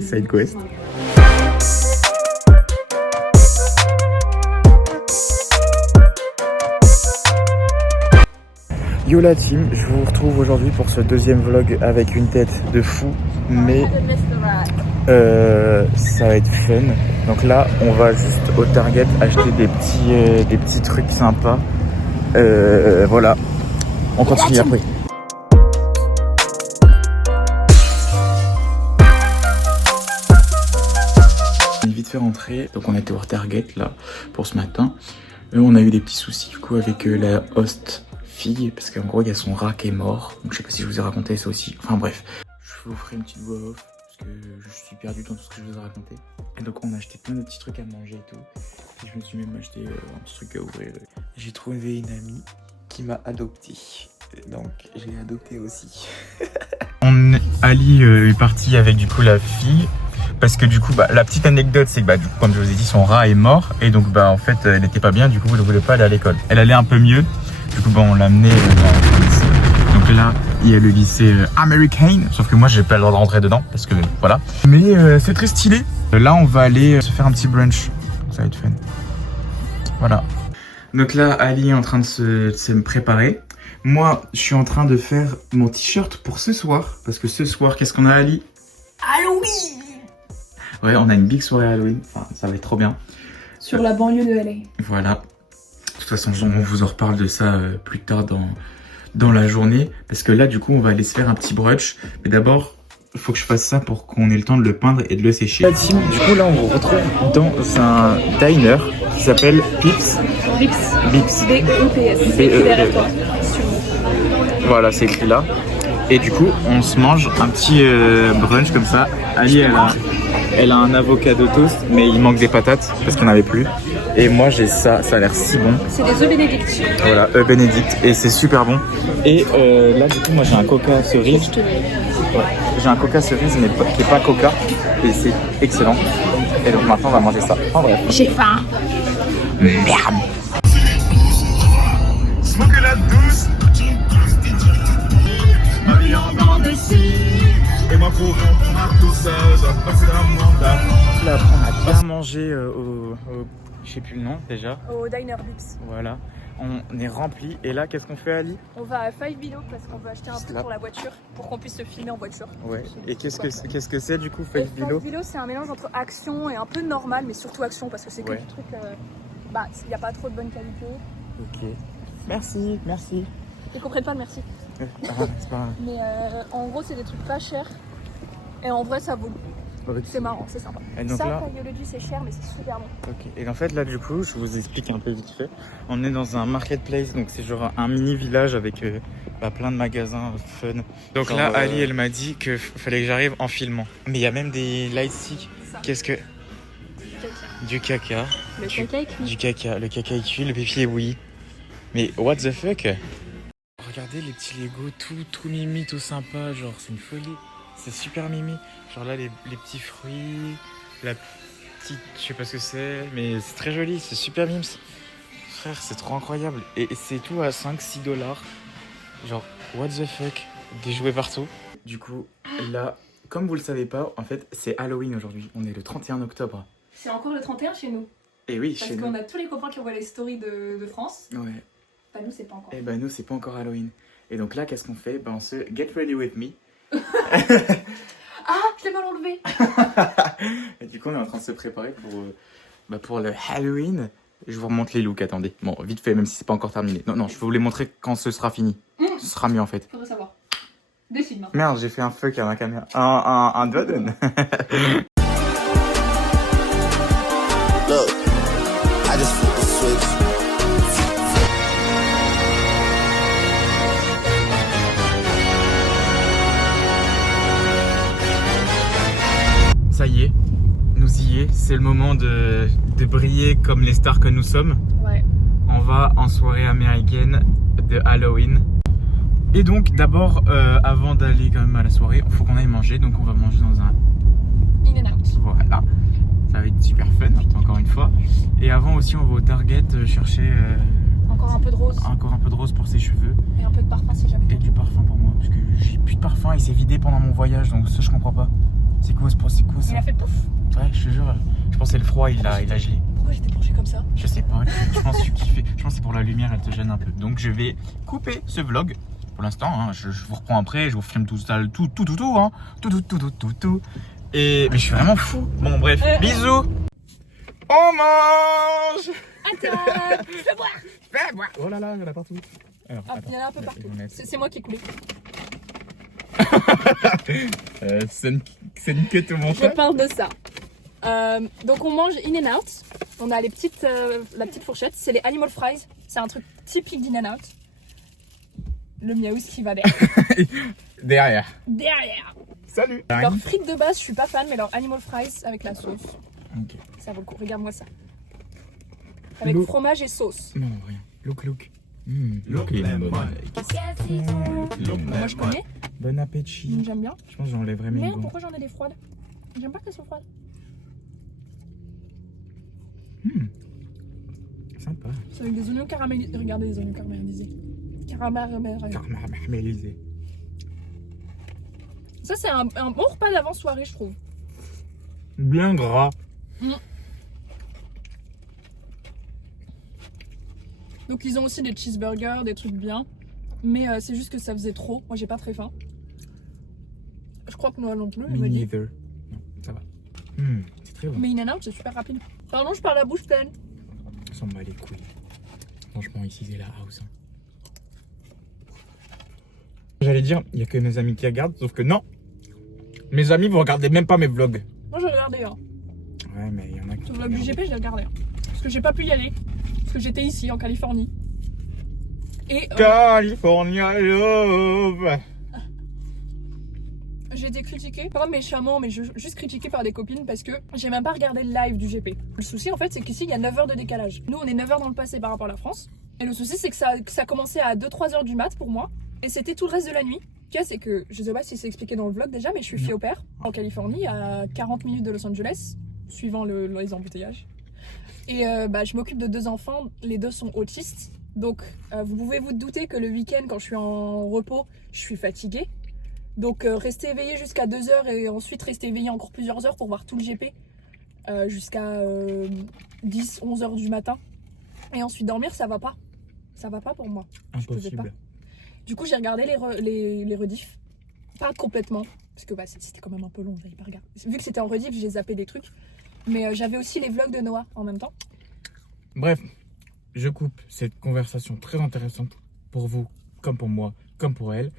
Side quest. Yo la team, je vous retrouve aujourd'hui pour ce deuxième vlog avec une tête de fou, mais ça va être fun. Donc là, on va juste au Target acheter des petits trucs sympas. Voilà, on continue après. On est vite fait rentrer, donc on était au Target là pour ce matin. On a eu des petits soucis du coup avec la host fille, parce qu'en gros il y a son rat qui est mort, donc je sais pas si je vous ai raconté ça aussi, enfin bref. Je vous ferai une petite voix off, parce que je suis perdu dans tout ce que je vous ai raconté. Et donc on a acheté plein de petits trucs à manger et tout, et je me suis même acheté un petit truc à ouvrir. J'ai trouvé une amie qui m'a adopté, donc je l'ai adopté aussi. Ali est parti avec du coup la fille, parce que du coup la petite anecdote c'est que du coup, comme je vous ai dit, son rat est mort, et donc en fait elle n'était pas bien, du coup elle ne voulait pas aller à l'école. Elle allait un peu mieux. Du coup, on l'a amené dans le lycée. Donc là, il y a le lycée American. Sauf que moi, j'ai pas le droit de rentrer dedans parce que voilà. Mais c'est très stylé. Là, on va aller se faire un petit brunch. Ça va être fun. Voilà. Donc là, Ali est en train de se préparer. Moi, je suis en train de faire mon t-shirt pour ce soir. Parce que ce soir, qu'est-ce qu'on a, Ali? Halloween! Ouais, on a une big soirée Halloween. Enfin, ça va être trop bien. Sur la banlieue de LA. Voilà. De toute façon, on vous en reparle de ça plus tard dans la journée. Parce que là, du coup, on va aller se faire un petit brunch. Mais d'abord, il faut que je fasse ça pour qu'on ait le temps de le peindre et de le sécher. La team, du coup, là, on vous retrouve dans un diner qui s'appelle Bips. Bips. Bips. B-E-P-S. C'est écrit derrière toi. Voilà, c'est écrit là. Et du coup, on se mange un petit brunch comme ça. Ali, elle a un avocado toast, mais il manque des patates parce qu'il n'y en avait plus. Et moi j'ai ça a l'air si bon. C'est des œufs bénédicts. Voilà, œufs bénédicts, et c'est super bon. Et là du coup moi j'ai un coca cerise. Ouais, j'ai un coca cerise mais qui n'est pas coca, et c'est excellent. Et donc maintenant on va manger ça. En vrai. J'ai faim. Merde. Smoke la douce. Et moi pour tout ça, là on a bien mangé je sais plus le nom déjà. Au diner Bips. Voilà, on est rempli. Et là, qu'est-ce qu'on fait, Ali? On va à 5 Below parce qu'on veut acheter un truc pour la voiture, pour qu'on puisse se filmer en voiture. Ouais. Et qu'est-ce que c'est du coup, 5 Below? 5 Below, c'est un mélange entre action et un peu normal, mais surtout action parce que c'est que du truc. Il n'y a pas trop de bonne qualité. Ok. Merci. Ils comprennent pas le merci. C'est pas... Mais en gros, c'est des trucs pas chers. Et en vrai, ça vaut. C'est marrant, c'est sympa. Et donc ça, là... Biology, c'est cher, mais c'est super bon. Ok. Et en fait, là, du coup, je vous explique un peu vite fait. On est dans un marketplace, donc c'est genre un mini village avec plein de magasins fun. Donc genre, là, Ali, elle m'a dit qu'il fallait que j'arrive en filmant. Mais il y a même des light sticks. Qu'est-ce que... Du caca. Le caca est cuit. Du caca. Le caca est cuit, le pipi est bouilli. Mais what the fuck? Regardez les petits Lego, tout mimi, tout sympa. Genre, c'est une folie. C'est super mimi. Genre là, les petits fruits, la petite... Je sais pas ce que c'est, mais c'est très joli. C'est super mimes. Frère, c'est trop incroyable. Et c'est tout à 5-6 $. Genre, what the fuck? Des jouets partout. Du coup, là, comme vous le savez pas, en fait, c'est Halloween aujourd'hui. On est le 31 octobre. C'est encore le 31 chez nous. Et oui, parce qu'on a tous les copains qui envoient les stories de France. Ouais. Bah nous, c'est pas encore. Et bah nous, c'est pas encore Halloween. Et donc là, qu'est-ce qu'on fait? Bah on se get ready with me. Ah, je l'ai mal enlevé. Et du coup, on est en train de se préparer pour le Halloween. Je vous remonte les looks, attendez. Bon, vite fait, même si c'est pas encore terminé. Non, je vais vous les montrer quand ce sera fini. Ce sera mieux en fait. Faudrait savoir. Décide maintenant. Merde, j'ai fait un fuck à ma caméra. Un Dodden. Look, I just flipped the switch. Ça y est, nous y est. C'est le moment de briller comme les stars que nous sommes. Ouais. On va en soirée américaine de Halloween. Et donc d'abord, avant d'aller quand même à la soirée, il faut qu'on aille manger. Donc on va manger dans un In-N-Out. Voilà, ça va être super fun, encore une fois. Et avant aussi, on va au Target chercher encore un peu de rose. Encore un peu de rose pour ses cheveux. Et un peu de parfum séché. il s'est vidé pendant mon voyage, donc ça je comprends pas. C'est quoi ça? Il a fait pouf. Ouais, je te jure, je pense que c'est le froid, il a gelé. Pourquoi j'étais penchée comme ça? Je sais pas, je pense que tu kiffais. Je pense que c'est pour la lumière, elle te gêne un peu. Donc je vais couper ce vlog pour l'instant. Hein. Je vous reprends après, je vous filme tout ça, tout. Hein. Tout. Et mais je suis vraiment fou. Bon bref, bisous. On mange. Attends, fais boire. Fais boire. Oh là là, il y en a partout. Alors, Ah, il y en a un peu partout. C'est moi qui ai coulé. c'est une quête au Je montage. parle de ça. Donc on mange In-N-Out. On a la petite fourchette. C'est les Animal Fries. C'est un truc typique d'In-N-Out. Le miaous qui va Derrière. derrière. Salut. Leurs frites de base, je suis pas fan, mais leurs Animal Fries avec la sauce, Ok. ça vaut le coup. Regarde-moi ça. Avec Look. fromage et sauce. Non, rien. Look. Look. Moi je connais, Bon appétit. j'aime bien. Je pense que j'enlèverai mes Merde, gants. pourquoi j'en ai des froides? J'aime pas qu'elles soient froides. Sympa. C'est avec des oignons caramélisés. Regardez les oignons caramélisés. Caramélisé. Ça, c'est un bon repas d'avant-soirée, je trouve. Bien gras. Donc, ils ont aussi des cheeseburgers, des trucs bien. Mais c'est juste que ça faisait trop. Moi, j'ai pas très faim. Je crois que Noël non plus, il Me m'a dit. neither. Non, ça va. C'est très bon. Mais In-N-Out, c'est super rapide. Pardon, je parle la bouche pleine. On s'en bat les couilles. Franchement, ici, c'est la house. Hein. J'allais dire, il y a que mes amis qui regardent, sauf que non. Mes amis, vous regardez même pas mes vlogs. Moi, j'ai regardé. Hein. Ouais, mais il y en a qui. Sur le vlog du GP, je l'ai regardé. Hein. Parce que j'ai pas pu y aller. Parce que j'étais ici, en Californie. Et California Love. j'ai été critiquée, pas méchamment, mais juste critiquée par des copines parce que j'ai même pas regardé le live du GP. Le souci, en fait, c'est qu'ici, il y a 9 heures de décalage. Nous, on est 9 heures dans le passé par rapport à la France. Et le souci, c'est que ça commençait à 2-3 heures du mat pour moi. Et c'était tout le reste de la nuit. Ce qu'il y a, c'est que, je sais pas si c'est expliqué dans le vlog déjà, mais je suis fille au père en Californie, à 40 minutes de Los Angeles, suivant les embouteillages. Et je m'occupe de 2 enfants, les 2 sont autistes. Donc, vous pouvez vous douter que le week-end, quand je suis en repos, je suis fatiguée. Donc, rester éveillée jusqu'à 2 heures et ensuite rester éveillée encore plusieurs heures pour voir tout le GP jusqu'à 10-11 heures du matin. Et ensuite dormir, ça va pas. Ça va pas pour moi. Je pouvais pas. Impossible. Du coup, j'ai regardé les rediffs. Pas complètement, parce que c'était quand même un peu long, j'avais pas regardé. Vu que c'était en rediff, j'ai zappé des trucs. Mais j'avais aussi les vlogs de Noah en même temps. Bref, je coupe cette conversation très intéressante pour vous, comme pour moi, comme pour elle.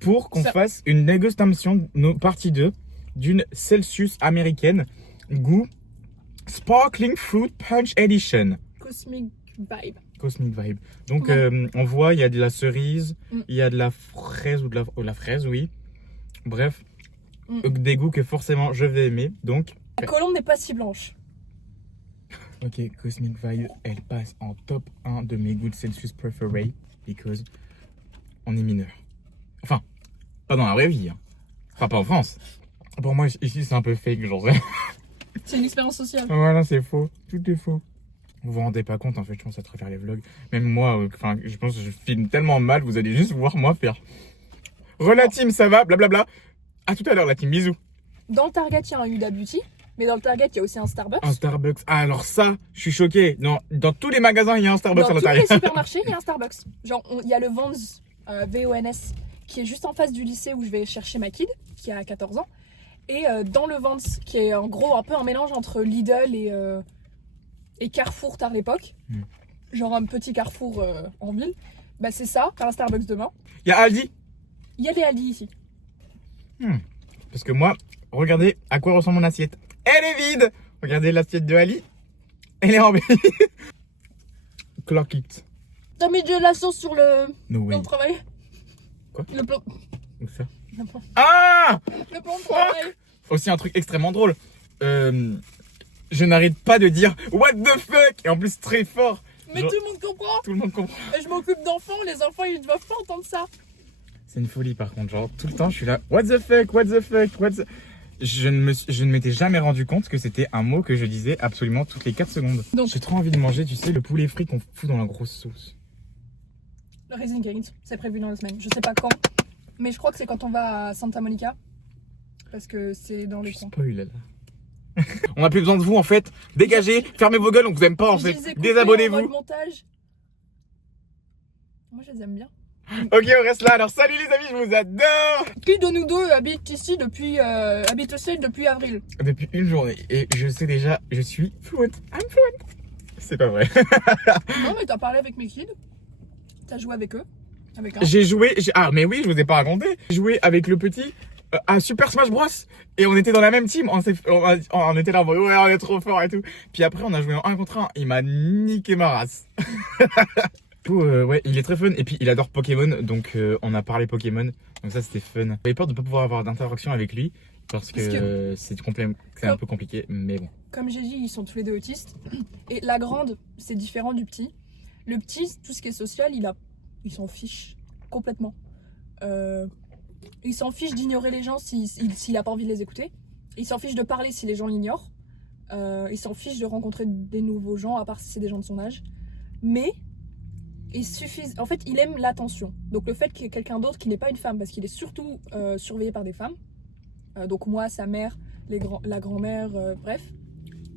Pour qu'on fasse une dégustation, partie 2, d'une Celsius américaine goût Sparkling Fruit Punch Edition. Cosmic Vibe. Cosmic Vibe. Donc on voit, il y a de la cerise, il y a de la fraise ou de la fraise, oui. Bref, des goûts que forcément je vais aimer. Donc, La colombe n'est pas si blanche. ok, Cosmic Vibe, elle passe en top 1 de mes goûts de Celsius préférés, because on est mineur. Enfin, pas dans la vraie vie. Hein. Enfin, pas en France. Pour moi, ici, c'est un peu fake, j'en sais. C'est une expérience sociale. Voilà, c'est faux. Tout est faux. Vous vous rendez pas compte, en fait, je pense à travers les vlogs. Même moi, je pense que je filme tellement mal, vous allez juste voir moi faire. Rela team, ça va, blablabla. À tout à l'heure, la team, bisous. Dans le Target, il y a un Huda Beauty. Mais dans le Target, il y a aussi un Starbucks. Un Starbucks. Ah, alors ça, je suis choqué. Non, dans tous les magasins, il y a un Starbucks à Dans tous l'intérieur. les supermarchés, il y a un Starbucks. Genre, il y a le Vons, VONS, qui est juste en face du lycée où je vais chercher ma kid, qui a 14 ans. Et dans le Vons, qui est en gros un peu un mélange entre Lidl et Carrefour tard l'époque. Genre un petit Carrefour en ville. Bah c'est ça, t'as un Starbucks demain. Il y a Aldi. Il y a les Aldi ici. Parce que moi, regardez à quoi ressemble mon assiette. Elle est vide. Regardez l'assiette de Ali. Elle est remplie. Clock it. T'as mis de la sauce sur le No way. plan de travail. Quoi? Le plan... Où ça? Le plan Ah! de travail. Aussi un truc extrêmement drôle. Je n'arrête pas de dire what the fuck, et en plus très fort. Mais Genre, tout le monde comprend. tout le monde comprend. Et je m'occupe d'enfants, les enfants ils ne doivent pas entendre ça. C'est une folie par contre, genre tout le temps je suis là what the fuck, what the fuck, what the... Je ne m'étais jamais rendu compte que c'était un mot que je disais absolument toutes les 4 secondes. Donc. J'ai trop envie de manger, tu sais, le poulet frit qu'on fout dans la grosse sauce. Le Raising Cane's, c'est prévu dans la semaine. Je sais pas quand, Mais je crois que c'est quand on va à Santa Monica. Parce que c'est dans les coins. Spoil là. On a plus besoin de vous en fait. Dégagez, fermez vos gueules, on vous aime pas en Je fait. les ai coupés en Désabonnez-vous. mode montage. Moi je les aime bien. Ok, on reste là. Alors salut les amis, je vous adore. Qui de nous deux habite ici habite au ciel depuis avril? Depuis une journée et je sais déjà, je suis fluent. I'm fluent. C'est pas vrai. Non mais t'as parlé avec mes kids. T'as joué avec eux. Avec un. J'ai joué, ah mais oui, je vous ai pas raconté. J'ai joué avec le petit à Super Smash Bros. Et on était dans la même team. On était là en mode ouais, on est trop fort et tout. Puis après, on a joué en 1 contre 1. Il m'a niqué ma race. Du coup, ouais, il est très fun. Et puis, il adore Pokémon. Donc, on a parlé Pokémon. Donc, ça, c'était fun. J'avais peur de ne pas pouvoir avoir d'interaction avec lui. Parce que c'est un peu compliqué. Mais bon. Comme j'ai dit, ils sont tous les deux autistes. Et la grande, c'est différent du petit. Le petit, tout ce qui est social, il s'en fiche complètement. Il s'en fiche d'ignorer les gens s'il a pas envie de les écouter. Il s'en fiche de parler si les gens l'ignorent. Il s'en fiche de rencontrer des nouveaux gens, à part si c'est des gens de son âge. Mais en fait, il aime l'attention. Donc le fait qu'il y ait quelqu'un d'autre qui n'est pas une femme, parce qu'il est surtout surveillé par des femmes. Donc moi, sa mère, la grand-mère, bref.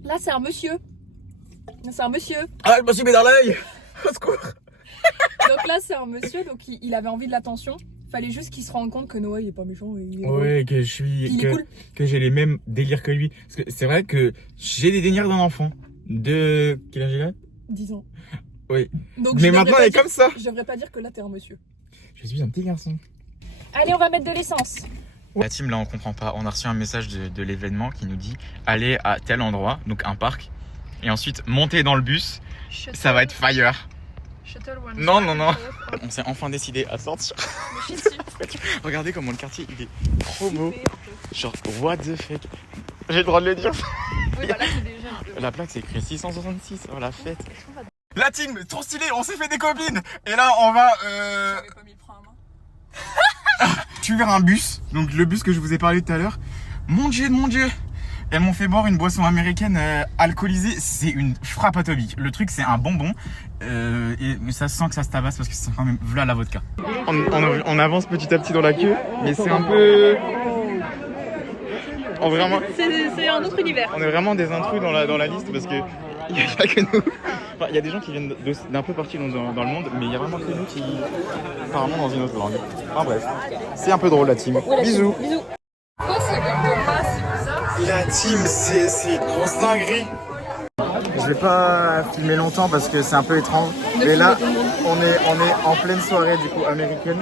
Là, c'est un monsieur. C'est un monsieur. Ah, je me suis mis dans l'œil. Au secours. Donc là, c'est un monsieur, donc il avait envie de l'attention. Fallait juste qu'il se rende compte que Noah, il est pas méchant. Ouais, que je suis. Il est cool. Que j'ai les mêmes délires que lui. Parce que c'est vrai que j'ai des délires d'un enfant. De. Quel âge il a? 10 ans. Oui. Donc, mais maintenant, il est comme ça. Je devrais pas dire que là, t'es un monsieur. Je suis un petit garçon. Allez, on va mettre de l'essence. La team là on comprend pas, on a reçu un message de l'événement qui nous dit allez à tel endroit, donc un parc, et ensuite montez dans le bus, ça va être fire. Non, non, non. On s'est enfin décidé à sortir. Regardez comment le quartier il est trop beau. Genre what the fuck. J'ai le droit de le dire. Oui, bah là, c'est déjà. La plaque c'est écrit 666, oh la fête. La team, trop stylé, on s'est fait des copines. Et là, on va. J'avais pas mis le frein à main. Je suis vers un bus, donc le bus que je vous ai parlé tout à l'heure. Mon dieu, mon dieu. Elles m'ont fait boire une boisson américaine alcoolisée. C'est une frappe atomique. Le truc, c'est un bonbon. Mais ça sent que ça se tabasse parce que c'est quand même voilà la vodka. On avance petit à petit dans la queue, mais c'est un peu. C'est un autre univers. On est vraiment des intrus dans la liste parce que il n'y a que nous. Enfin, il y a des gens qui viennent d'un peu partout dans le monde, mais il y a vraiment que nous qui apparemment dans une autre langue. Enfin bref, c'est un peu drôle la team. Bisous. Bisous. Quoi, c'est comme masse, c'est bizarre. La team, c'est une grosse dinguerie. Je vais pas filmer longtemps parce que c'est un peu étrange. Mais là, on est en pleine soirée du coup américaine.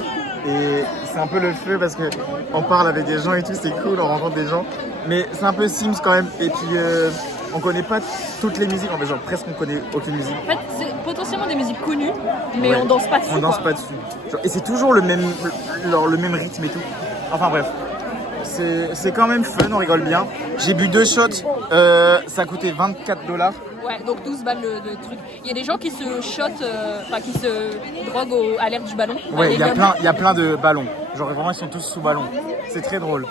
Et c'est un peu le feu parce que on parle avec des gens et tout, c'est cool, on rencontre des gens. Mais c'est un peu Sims quand même. Et puis on connaît pas toutes les musiques, en fait genre presque on connaît aucune musique. En fait, c'est potentiellement des musiques connues, mais Ouais. on danse pas dessus. On danse pas dessus. Genre, et c'est toujours le même rythme et tout. Enfin bref. C'est quand même fun, on rigole bien. J'ai bu 2 shots, ça a coûté $24. Ouais, donc 12 balles le truc. Il y a des gens qui se shotent, qui se droguent à l'air du ballon. Ouais, Les il y a gamins. plein de ballons. Genre vraiment ils sont tous sous ballon. C'est très drôle.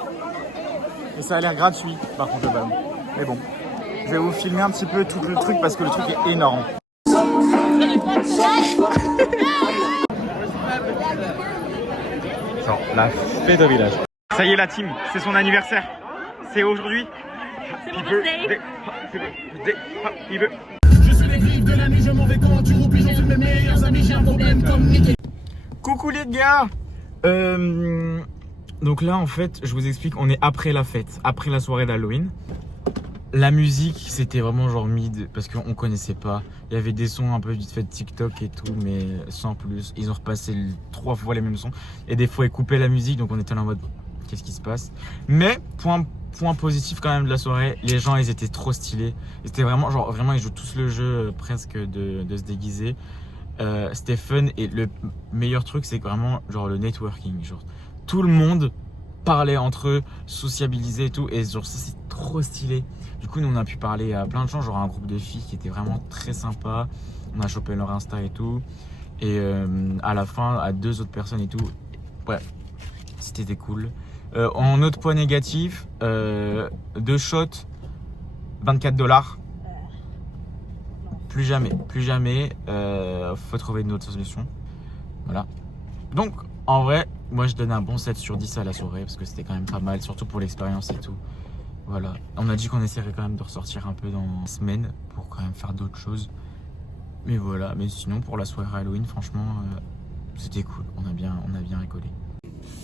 Et ça a l'air gratuit par contre le ballon. Mais bon, je vais vous filmer un petit peu tout le truc parce que le truc est énorme. Genre la fête au village. Ça y est la team, c'est son anniversaire. C'est aujourd'hui. Je suis les griffes de la nuit, je m'en vais quand tu roules, j'en suis mes meilleurs amis, j'ai un problème comme Mickey. Coucou les gars. Donc là en fait, je vous explique, on est après la fête, après la soirée d'Halloween. La musique, c'était vraiment genre mid parce qu'on connaissait pas. Il y avait des sons un peu vite fait de TikTok et tout, mais sans plus. Ils ont repassé 3 fois les mêmes sons. Et des fois, ils coupaient la musique, donc on était là en mode qu'est-ce qui se passe. Mais point positif quand même de la soirée, les gens ils étaient trop stylés. C'était vraiment genre vraiment ils jouent tous le jeu presque de se déguiser. C'était fun et le meilleur truc c'est vraiment genre le networking. Genre tout le monde parlait entre eux, sociabilisait et tout, et genre ça c'est trop stylé. Du coup nous on a pu parler à plein de gens, genre un groupe de filles qui était vraiment très sympa. On a chopé leur Insta et tout, et à la fin à 2 autres personnes et tout. Bref, c'était cool. En autre point négatif, 2 shots, $24. Plus jamais. Faut trouver une autre solution. Voilà. Donc en vrai, moi je donne un bon 7 sur 10 à la soirée parce que c'était quand même pas mal, surtout pour l'expérience et tout. Voilà, on a dit qu'on essaierait quand même de ressortir un peu dans la semaine pour quand même faire d'autres choses. Mais voilà, mais sinon pour la soirée Halloween, franchement, c'était cool, on a bien rigolé.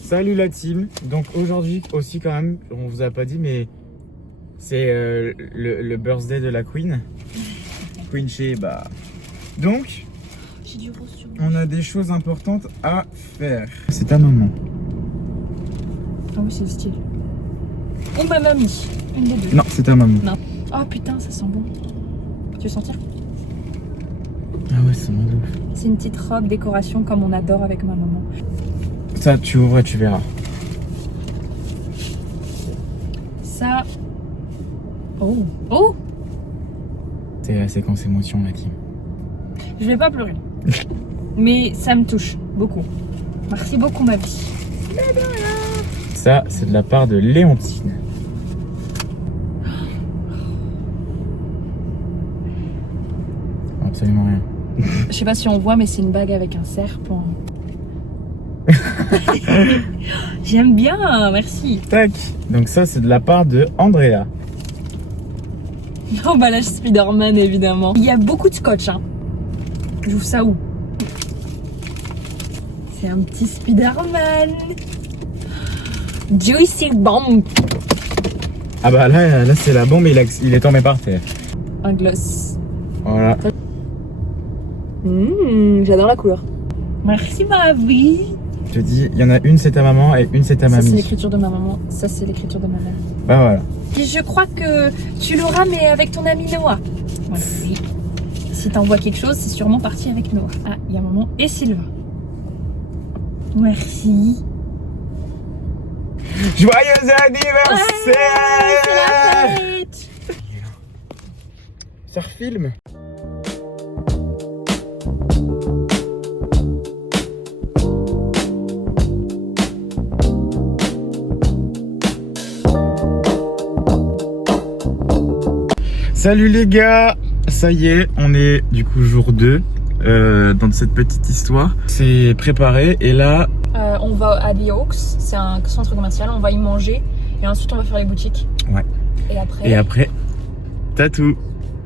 Salut la team, donc aujourd'hui aussi quand même, on vous a pas dit mais c'est le birthday de la Queen. Queen Sheba. Donc, J'ai du rose sur on a des choses importantes à faire. C'est ta maman. Ah oui, c'est le style. Ou ma mamie. Une des deux. Non, c'est ta maman. Non. Ah putain, ça sent bon. Tu veux sentir? Ah ouais, c'est mon ouf. C'est une petite robe décoration comme on adore avec ma maman. Ça, tu ouvres et tu verras. Ça. Oh. Oh. C'est la séquence émotion, la team. Je vais pas pleurer. Mais ça me touche beaucoup. Merci beaucoup, ma vie. Ça, c'est de la part de Léontine. Absolument rien. Je sais pas si on voit, mais c'est une bague avec un serpent. J'aime bien, merci. Tac. Donc ça, c'est de la part de Andrea. Emballage Spider-Man, évidemment. Il y a beaucoup de scotch, hein. J'ouvre ça où? C'est un petit Spider-Man. Juicy Bomb. Ah bah là c'est la bombe, il est tombé par terre. Un gloss. Voilà. J'adore la couleur. Merci, ma vie. Je te dis, il y en a une c'est ta maman et une c'est ta Ça, c'est mamie. l'écriture de ma maman. Ça, c'est l'écriture de ma mère. Bah voilà. Puis je crois que tu l'auras, mais avec ton ami Noah. Voilà, oui. Si t'envoies quelque chose, c'est sûrement parti avec Noah. Ah, il y a maman et Sylvain. Merci. Joyeux anniversaire! C'est la fête. Ça refilme. Salut les gars, ça y est, on est du coup jour 2 dans cette petite histoire. C'est préparé et là... On va à The Oaks, c'est un centre commercial, on va y manger et ensuite on va faire les boutiques. Ouais. Et après... tatou.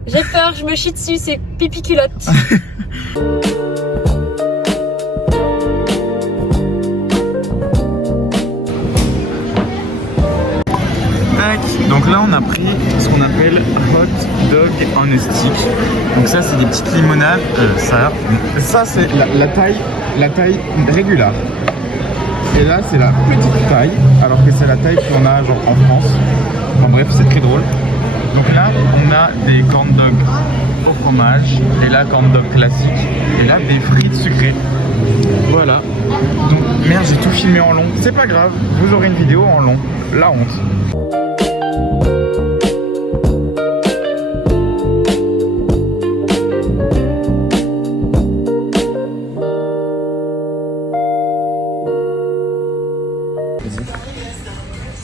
J'ai peur, je me chie dessus, c'est pipi culotte. Donc là on a pris ce qu'on appelle hot dog on a stick. Donc ça c'est des petites limonades. Ça c'est la taille régulière. Et là c'est la petite taille, alors que c'est la taille qu'on a genre en France. Enfin bref, c'est très drôle. Donc là on a des corn dogs au fromage, et là corn dog classique, et là des frites sucrées. Voilà. Donc merde, j'ai tout filmé en long. C'est pas grave, vous aurez une vidéo en long. La honte.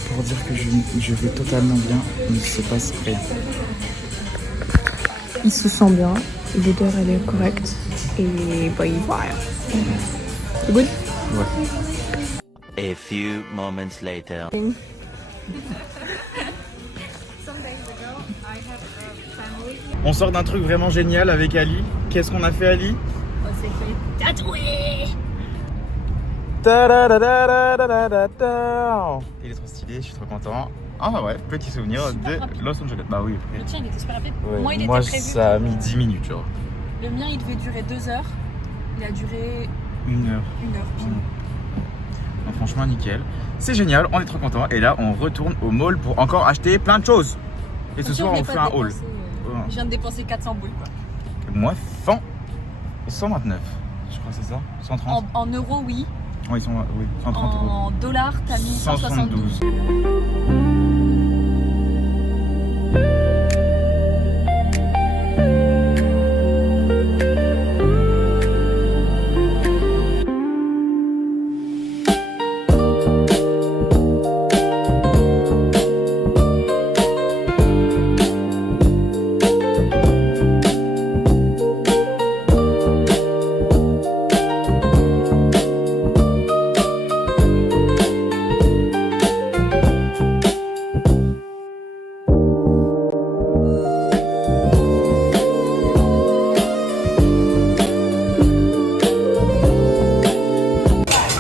Pour dire que je vais totalement bien, il ne se passe rien. Il se sent bien, l'odeur elle est correcte et bah il voilà. C'est good? Ouais. A few moments later. On sort d'un truc vraiment génial avec Ali. Qu'est-ce qu'on a fait, Ali? On s'est fait tatouer. Il est trop stylé, je suis trop content. Ah ouais, petit souvenir Super de rapide. Los Angeles. Bah oui, Le après. tien il était super rapide. Ouais, Moi il était moi prévu. ça a mis 10 minutes, genre. Le mien il devait durer 2 heures. Il a duré 1 heure. 1 heure pile. Donc, franchement, nickel. C'est génial, on est trop content. Et là, on retourne au mall pour encore acheter plein de choses. Et ce soir, on fait un haul. Je viens de dépenser 400 boules quoi. Moi, 129. Je crois que c'est ça 130. En euros oui. Oui, 130 euros. En dollars t'as mis 172.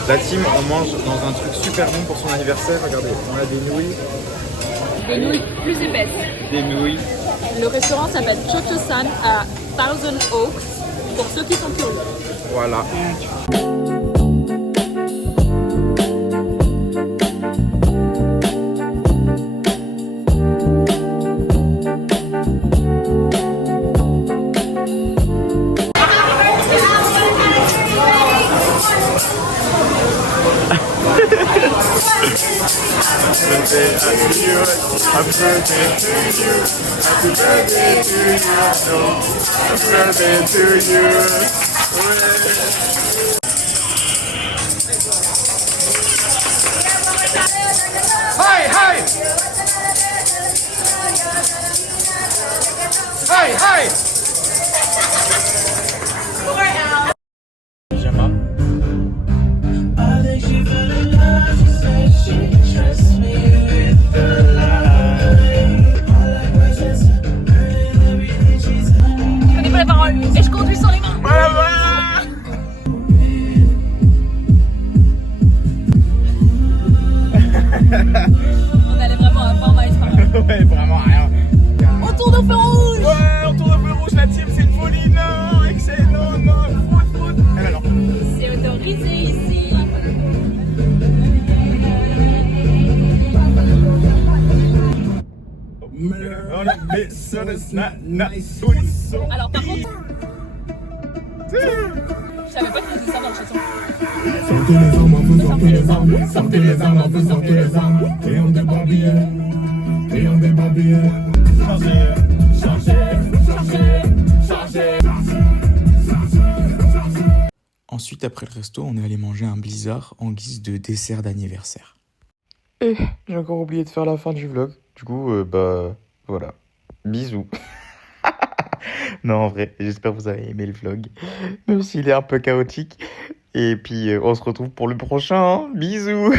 La team, on mange dans un truc super bon pour son anniversaire. Regardez, on a des nouilles. Des nouilles plus épaisses. Des nouilles. Le restaurant s'appelle Chocho-san à Thousand Oaks, pour ceux qui sont curieux. Voilà. Pyjama. Je connais pas les paroles et je conduis sans les mains. On allait vraiment à fond, Maïs. Ouais, vraiment rien. On tourne au feu rouge. Ouais, on tourne au feu rouge, la team, c'est une folie. Non, excellent, non, foot. Eh ben non. C'est autorisé ici. Alors par contre, je savais pas qu'ils faisaient ça dans le chanson. Sortez les armes, sortez les armes, un peu sortez les armes. Et on débat bien, et on débat bien. Chargez. Ensuite, après le resto, on est allé manger un blizzard en guise de dessert d'anniversaire. Et j'ai encore oublié de faire la fin du vlog. Du coup, voilà. Bisous. Non, en vrai, j'espère que vous avez aimé le vlog. Même s'il est un peu chaotique. Et puis, on se retrouve pour le prochain. Bisous.